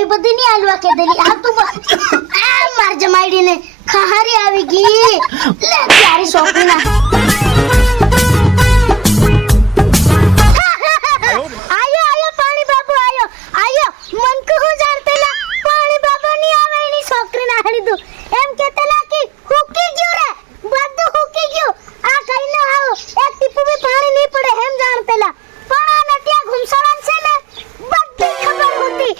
Heavy बदी नहीं आलवा के देली आ तू मार जमाईडी ने खाहारी आवेगी ले प्यारी सोकना आयो आयो पानी बाबू आयो आयो मन को हो जानतेला पानी बाबू नहीं आवे नी सोकरी ना हड़ी दू एम केतेला की हुकी क्यों रे बद्दू हुकी क्यों आ कहीं ना आओ एक टिप्पू में पानी नहीं पड़े हम जानतेला पाना नटिया घुमसड़न से ने बद्दी खबर होती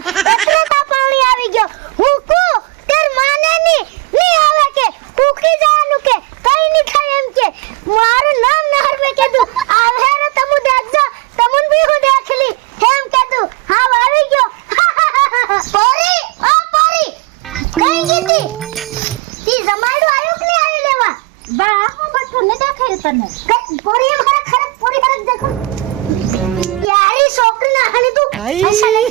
इतने ता पानी आवी गयो हुकू तेर माने नहीं आवे के हुकी जानू के कहीं नहीं खाए एम के मारो नाम नहर में के दू आवे रे तमु देख जा तमुन भी हो देख ली हम के दू हां आवी गयो पोरी ओ पोरी कहीं गई ती जमाड़ो आयो के नहीं आयो लेवा बा हम बठो ने देखे तने पोरी हमारा खरक पोरी खरक देखो यारी सोकरी ना हनी तू ऐसा नहीं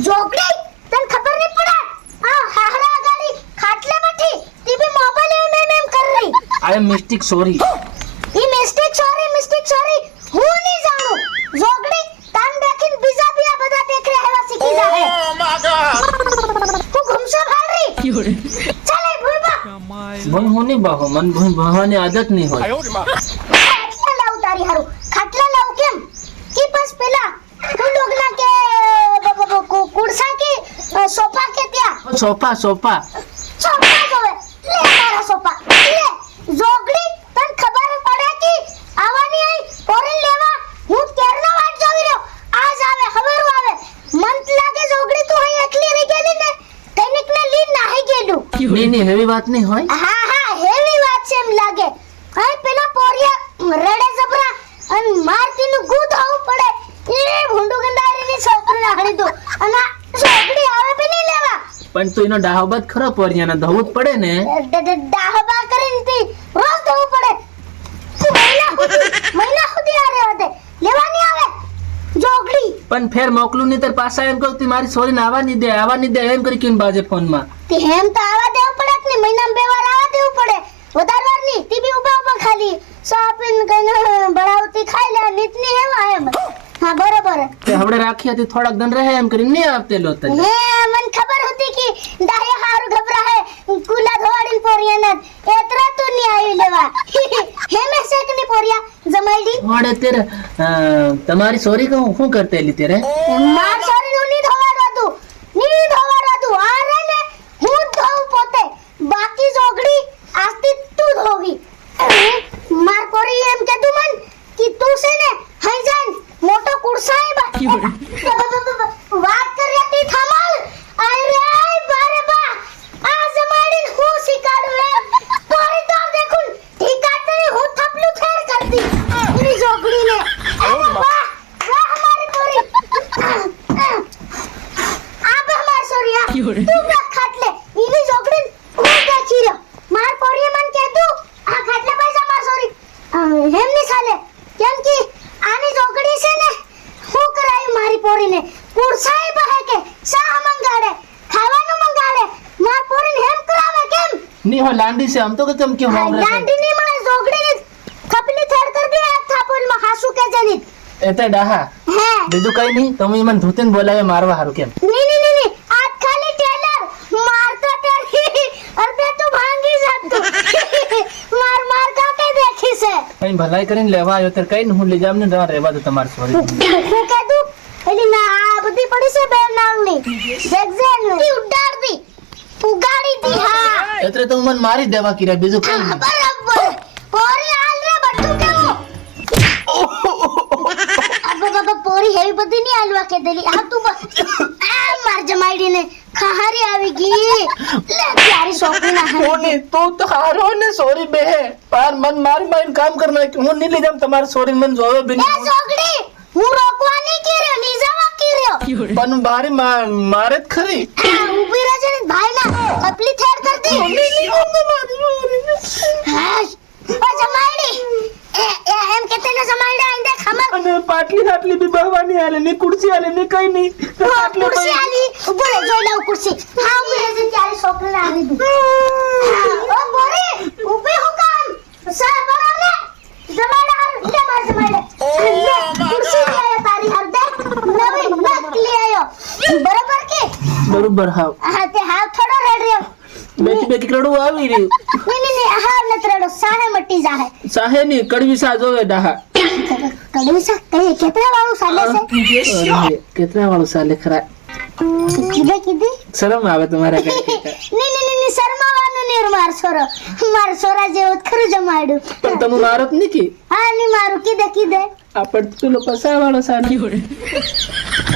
जोगड़ी तन खबर नहीं पड़ा आ हाहरा गाड़ी खाटले बैठी ती भी मोबाइल में कर रही I am mistake sorry E mistake sorry હું नहीं जानू जोगड़ी तन देखिन बिजा बिया बदा देख रहे है वासी की जा है ओ माय गॉड तू घुमसा भाल रही क्यों रे चले भूलबा मन होने बाहो मन भवाने आदत नहीं होय खाटला लाऊ तारी हारू खाटला लाऊ केम की बस पेला तू लोगना के कुर्सा की सोफा के त्या सोफा सोफा जोवे ले मारा सोफा ले जोगड़ी तन खबर पड़े कि आवानी आई पोरे लेवा હું કેરનો વાટ જોવી રહ્યો આજ આવે ખબર આવે મંત લાગે જોગડી તું અહીં એકલી રહી ગયેલી ને તૈનિક ને લી નાહી ગયેલું नहीं हेवी बात नहीं होय હા હેવી વાત છે એમ લાગે અહીં પેલા પોરિયા રડે જબરા અન મારતી નું ગુદ આવું પડે એ ભૂંડુ ગંડારી ની છોકરી નાખડી દો અને જોગડી આવે બી નહીં લેવા પણ તો એનો ડાહબત ખરો પોરિયાને ધવું જ પડે ને દાહબા કરીને તી રોજ ધવું પડે મહિના સુધી આ રહેવા દે લેવા નહીં આવે જોગડી પણ ફેર મોકલું નહીં તાર પાછા એમ કહું તી મારી સોરી ને આવા નહીં દે એમ કરી કેમ બાજે ફોન માં તે હેમ તો આવા દેવું પડે કે નહીં મહિનામાં બે વાર આવા દેવું પડે વધારે વાર નહીં તી બી ઉભા ખાલી શોપિંગ કઈને બળાવતી ખાઈ લે નીતની હેવા એમ હા બરાબર તે હવડે રાખી હતી થોડાક દન રહે એમ કરી નહીં આપતેલો તને હે મન ખબર હતી કે દાયા હારું ઘબરા હે કુલા ધોવાડીન પોરિયાના એતરા તો નહીં આવી લેવા હેમે સેકની પોરિયા જમાઈડી વડે તેરે તમારી સોરી કહું શું કરતેલી તેરે માર સોરી નું નહીં ધોવાડવા દઉં આ રે ને હું ધોઉં પોતે બાકી જોગડી આસ્તી તું ધોવી માર પોરી એમ કે તું મન કે તું છે ને હઈ જાન મોટો કુરસાઈ વાત કર રહેતી થમલ અરે બારે બા આ જમાડીન હું શીખાડું એમ પોરી તો દેખું ઠીકાતરી હું થપલું થેર કરતી એની જોગડીને વાહ હમારી પોરી આબ હમાર સોરિયા તું ના ખાટલે એની જોગડી હું દેખી રહ્યો માર પોરી મન કે તું આ ખાટલે પૈસા માર સોરી હેમ ની સાલે કેમ કે આની જોગડી છે ને હું કરાયું મારી પોરીને કુરસાઈ બહે કે શા મંગાડે ખાવાનું મંગાડે માર પોરીને હેમ કરાવે કેમ नहीं हो लांडी से हम तो के तुम क्यों हम લાંડી ની મને જોગડી થપલી થેડ કર દે એક થાપોલ માં હાસુ કે જની એતે ડાહા હે બીજું કઈ નહીં તમે મને ધૂતીન બોલાવે મારવા હારું કેમ ની આજ ખાલી ટેલર મારતો ટેરી અર્ધે તું ભાંગી જાતું માર કાકે દેખી છે કઈ ભલાઈ કરીને લેવા આવ્યો તો કઈ હું લઈ જામ ને રહેવા દો તમારી સોરી હું કીધું એલી ના આ બધી પડી છે બે નાવની એક્ઝેક્ટ તી ઉડાડતી ઉગાડી દી હા એટલે તો મને મારી દેવા કીરા બીજું કઈ નહીં બરાબર પોરી હાલ રે બટ્ટુ કેવો અબ પોરી હેવી બધી નહીં હાલવા કે દેલી આ તું માર જમાઈડી ને ખાહારી આવી ગઈ લે પ્યારી સોકરી ના કોની તો હારો ને સોરી બે પાર મન મારી માઈન કામ કરના કે હું નહીં લઈ જામ તમારી સોરી મન જોવે બી એ જોગડી હું રોકવા નહીં કે રહ્યો નિજાવા કે રહ્યો પણ બારી મારે જ ખરી ઊભી રહે છે ભાઈ ના અપલી થેડ કરતી હા ઓ જમાઈડી એમ કેતે ને જમાઈડા આંદે ખમર અને પાટલી હાટલી બી બહવાની આલે ની કુર્સી આલે ની કઈ નહીં કુર્સી આલી ઉભો રે જોઈ લઉં કુર્સી હા ઉભી રહે છે ત્યારે છોકરી આવી દઉં ઓ બોરે ઉભી હું કામ સર બરાબર ને જમાઈડા હાર લે માર જમાઈડા કુર્સી આયા તારી હર દે લે બરોબર હાવ હા તે હાવ થોડો રેડ રહ્યો બે કીકડું આવી રહ્યું નહીં હાવ ન રેડો સાહે મટી જાહે સાહે ની કડવી સા જોવે ડાહા કડવી સા કઈ કેટલા વાળું સાલે છે અરે, કેટલા વાળું સાલે ખરા કીધી શરમ આવે તમારે કઈ નહીં શર્માવાનું નહીં માર સોરા જેવો ખરું જમાડ્યું પણ તમે મારો જ નહીં કે હા નહીં મારું કીધે આપણ પેલો પસા વાળો સાલી તો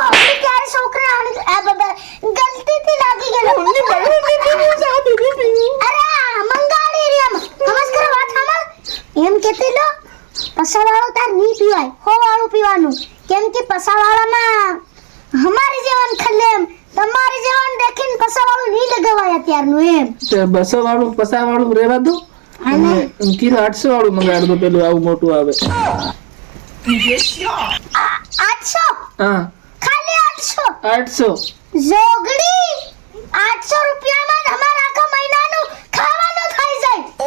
આપણી ક્યારે છોકરા આ બધા ગલતીથી લાગી ગયેલો અરે આ મંગાડી રે સમજ કરો વાત સમજ એમ કેતી લો પસાવાળો તાર ની પીવાય હો વાળું પીવાનું કેમ કે પસાવાળામાં હમારી જેવાન ખલેમ તમારી જેવાન દેખીને પસાવાળું નહીં લગાવાય અત્યારનું એમ તો 200 વાળું પસા વાળું રેવા દો અને કિલો 800 વાળું મંગાડ દો પેલું આવું મોટું આવે 800 હા ખાલી 800 800 જોગડી 800 રૂપિયામાં જ અમારા આખા મહિનાનું ખાવાનું થઈ જાય ઓ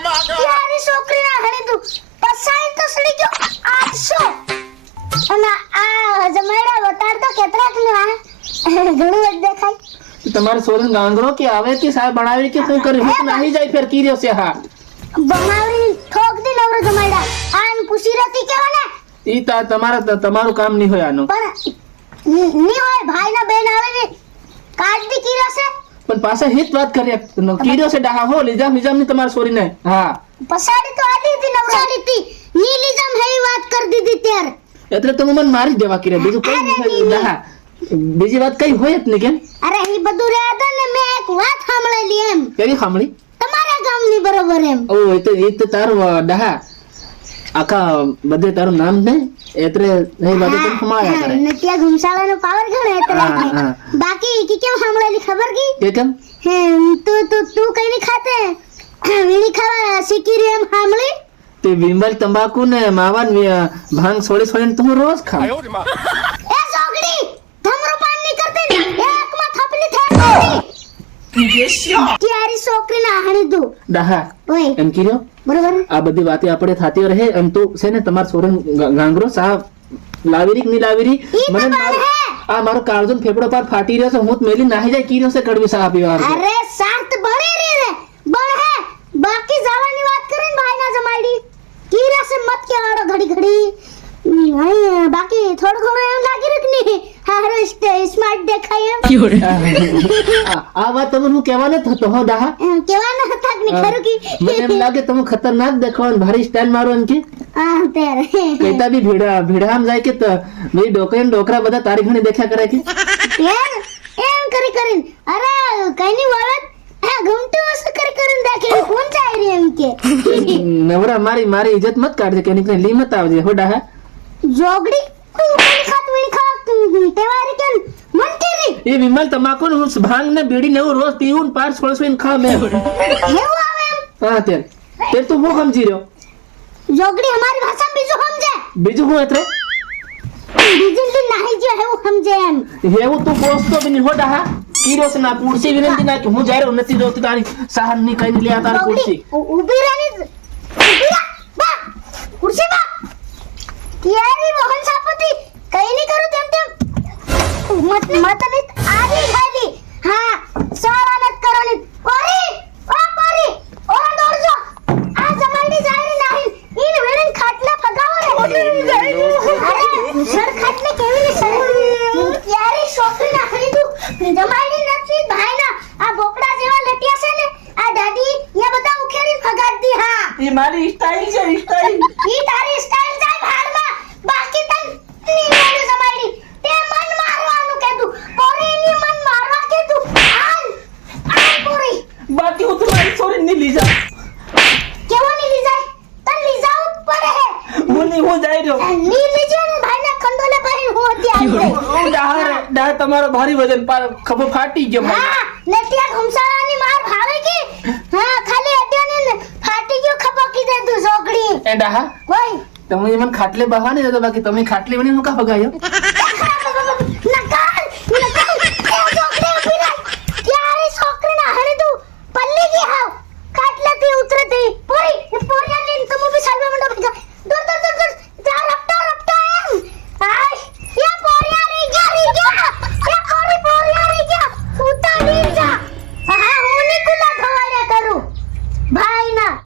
માય ગોડ યારી છોકરીના હણી તું પસાઈ તો સડી ગયો 800 અને આ જમાડા બતાડ તો કેટલાક નું આ ઘણું જ દેખાય તમારે સોરન ગાંગરો કે આવે કે સાહેબ બનાવી કે શું કરી હું નહીં જાય ફેર કીર્યો છે હા બનાવી ઠોક દી નવરો જમાડા આન પૂછી રતી કેવાને ઈ તમારું કામ નહીં હોય આનું પણ ની હોય ભાઈના બેન આવે ને કાઢ દી કીરો છે પણ પાછા હિત વાત કરીએ કીર્યો છે ડાહા હો લીજામ ની તમારી સોરીને હા પસાડી તો આલી દી નવરાડી તી ની લીજામ હેવી વાત કરી દીધી ત્યારે એટલે તમે મને મારી દેવા કીરે બીજું કઈ નહીં ડાહા બીજી વાત કઈ હોય જ નહીં કેમ અરે ઈ બધું રહ્યા હતા ને મેં એક વાત સાંભળેલી એમ કેવી સાંભળી તમારા ગામની બરોબર એમ ઓ એ તો તારું ડાહા આખા બધે તારું નામ ને એટલે નહીં બધે તમે ખમાયા કરે ને ત્યાં ઘુમસાળાનો પાવર ઘણો એટલે હા. બાકી કી કેમ સાંભળેલી ખબર કી કે કેમ હે તું કઈ ની ખાતે વીણી ખાવા શીખી રહી એમ સાંભળી તે વિમલ તંબાકુ ને માવા ને ભાંગ છોડીને તમે રોજ ખાઓ એ જોગડી ધમરૂપાન ની કરતી ને એકમાં થપલી થઈ ત્યારે છોકરીને આહણી દઉં ડાહા ઓય એમ કીધો બરોબર આ બધી વાતે આપણે થાતી રહે એમ તો છે ને તમાર સોરન ગાંગરો સાહેબ લાવીરી કે નહીં લાવીરી ઈ તો બળ હે. આ મારો કાળજો ને ફેફડો પર ફાટી રહ્યો છે હું તો મેલી નાહી જાય કીર્યો છે કડવી સાહેબ પીવા અરે સાત બળે રે બળ હે બાકી જવાની વાત કરે ને ભાઈના જમાડી કીરા સે મત કેવાડો ઘડી અહીં બાકી થોડું ઘણું એમ લાગી રહ્યું કે નહીં હારો સ્માર્ટ દેખાય એમ આ વાત તમે હું કહેવાનો થતો હો ડાહા કેવાના હતા કે નહીં ખરું કે મને એમ લાગે તમે ખતરનાક દેખાવ ભારી સ્ટાઇલ મારો એમ કે આ તેરે કહેતા બી ભીડામ જાય કે ભાઈ ડોકરા ને ડોકરા બધા તારી ઘણી દેખ્યા કરે કે યાર એમ કરીને અરે કઈ ની વળત આ ઘૂમતું વસ્તુ કરીને દેખે કોણ જાય રે એમ કે નવરા મારી ઇજ્જત મત કાઢજે કે નીકળે લી મત આવજે હો ડાહા જોગડી વીણી ખા તેવારી કેમ મન કેરી એ વિમલ તમાકુ ને હું ભાંગ ને બીડી ને એવું રોજ પીવું ને પાર છોડશું ખા મેં એવું આવે એમ હા તે તું હું સમજી રહ્યો જોગડી અમારી ભાષા બીજું સમજે બીજું હું એટલે બીજું તું નહીં જો એવું સમજે એમ એવું તું બોસતો બી નહીં હો ડાહા કીરો છે ના કુર્સી વિનંતી ના કે હું જાય રહ્યો નથી જોતી તારી સહન ની કઈ લે આ તારી કુર્સી ઊભી રહી બા કુર્સી બા યારી મોહન સાપતી કઈ નહીં કરું તેમ મતલબ આલી ખાલી હા સવાનત કરવાની પોરી ઓ દોડજો આ જમાડી જાય નહીં ઈન વેણન ખાટલા ફગાવો રે અરે સર ખાટલે કેવી ને સર યારી છોકરી ના ખરીદું જમાડી નથી ભાઈના આ બોકડા જેવા લટિયા છે ને આ દાદી યા બધા ઉખેડી ફગાડતી હા એ મારી સ્ટાઇલ છે સ્ટાઇલ ઈ તારી સ્ટાઇલ જાય ભાડમાં બાકી તન નીવાડી જમાડી તે મન મારવાનું કીધું પોરીની મન મારવા કીધું આલ પોરી બાકી હું તમારી સોરી નહીં લઈ જા કેવો ની લઈ જાય તન લઈ જાવ પડે હે હું નહીં હું જાય રહ્યો ની લઈ જાય ભાઈના ખંડોલે પહેરી હું હતી આવી ડાહા તમારો ભારી વજન ખભો ફાટી ગયો હા નટિયા ઘુમસાળાની માર ભાવે કે હા ખાલી અટ્યાની ફાટી ગયો ખભો કીધે તું જોગડી એ ડાહા ઓય તમે મને ખાટલે બહાને જતો બાકી તમે ખાટલે મને હું કા ફગાયો